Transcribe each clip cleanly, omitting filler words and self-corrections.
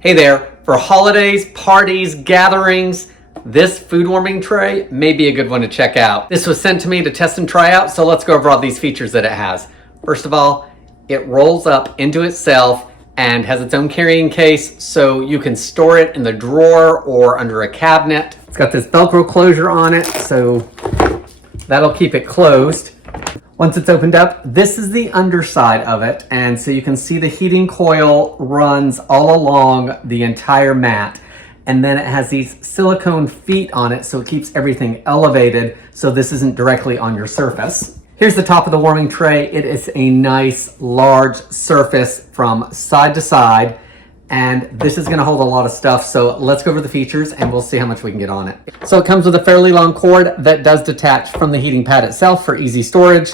Hey there, for holidays, parties, gatherings, this food warming tray may be a good one to check out. This was sent to me to test and try out, so let's go over all these features that it has. First of all, it rolls up into itself and has its own carrying case, so you can store it in the drawer or under a cabinet. It's got this Velcro closure on it, so that'll keep it closed. Once it's opened up, this is the underside of it, and so you can see the heating coil runs all along the entire mat, and then it has these silicone feet on it so it keeps everything elevated so this isn't directly on your surface. Here's the top of the warming tray. It is a nice large surface from side to side, and this is going to hold a lot of stuff, so let's go over the features and we'll see how much we can get on it. So it comes with a fairly long cord that does detach from the heating pad itself for easy storage.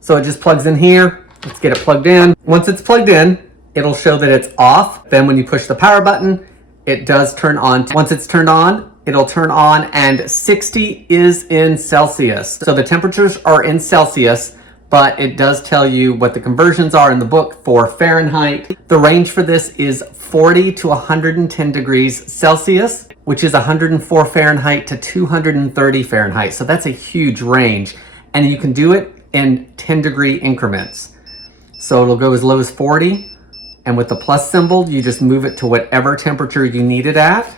So it just plugs in here. Let's get it plugged in. Once it's plugged in, it'll show that it's off. Then when you push the power button, it does turn on. Once it's turned on, it'll turn on, and 60 is in Celsius. So the temperatures are in Celsius, but it does tell you what the conversions are in the book for Fahrenheit. The range for this is 40 to 110 degrees Celsius, which is 104 Fahrenheit to 230 Fahrenheit. So that's a huge range, and you can do it in 10-degree increments. So it'll go as low as 40, and with the plus symbol, you just move it to whatever temperature you need it at.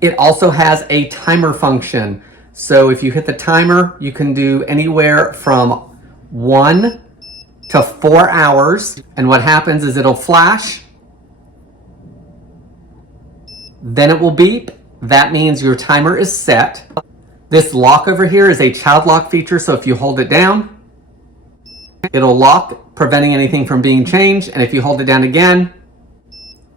It also has a timer function. So if you hit the timer, you can do anywhere from 1 to 4 hours. And what happens is it'll flash, then it will beep. That means your timer is set. This lock over here is a child lock feature, so if you hold it down, it'll lock, preventing anything from being changed. And if you hold it down again,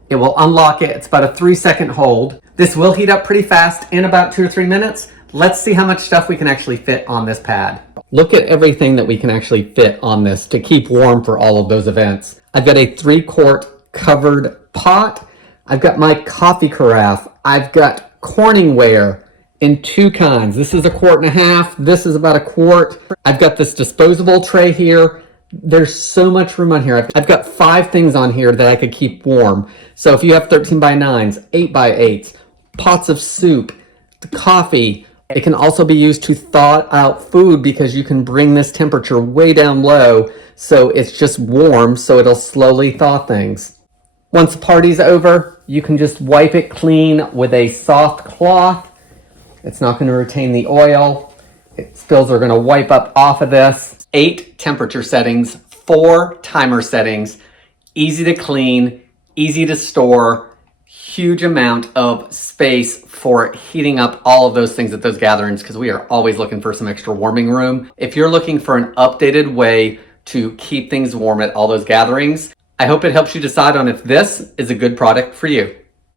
it will unlock it. It's about a 3-second hold. This will heat up pretty fast in about 2 to 3 minutes. Let's see how much stuff we can actually fit on this pad. Look at everything that we can actually fit on this to keep warm for all of those events. I've got a 3-quart covered pot. I've got my coffee carafe. I've got Corningware in 2 kinds. This is 1.5 quarts. This is about 1 quart. I've got this disposable tray here. There's so much room on here. I've got 5 things on here that I could keep warm. So if you have 13 by 9s, 8 by 8s, pots of soup, the coffee, it can also be used to thaw out food because you can bring this temperature way down low so it's just warm, so it'll slowly thaw things. Once the party's over, you can just wipe it clean with a soft cloth. It's not going to retain the oil. Spills are going to wipe up off of this. 8 temperature settings, 4 timer settings, easy to clean, easy to store, huge amount of space for heating up all of those things at those gatherings, because we are always looking for some extra warming room. If you're looking for an updated way to keep things warm at all those gatherings, I hope it helps you decide on if this is a good product for you.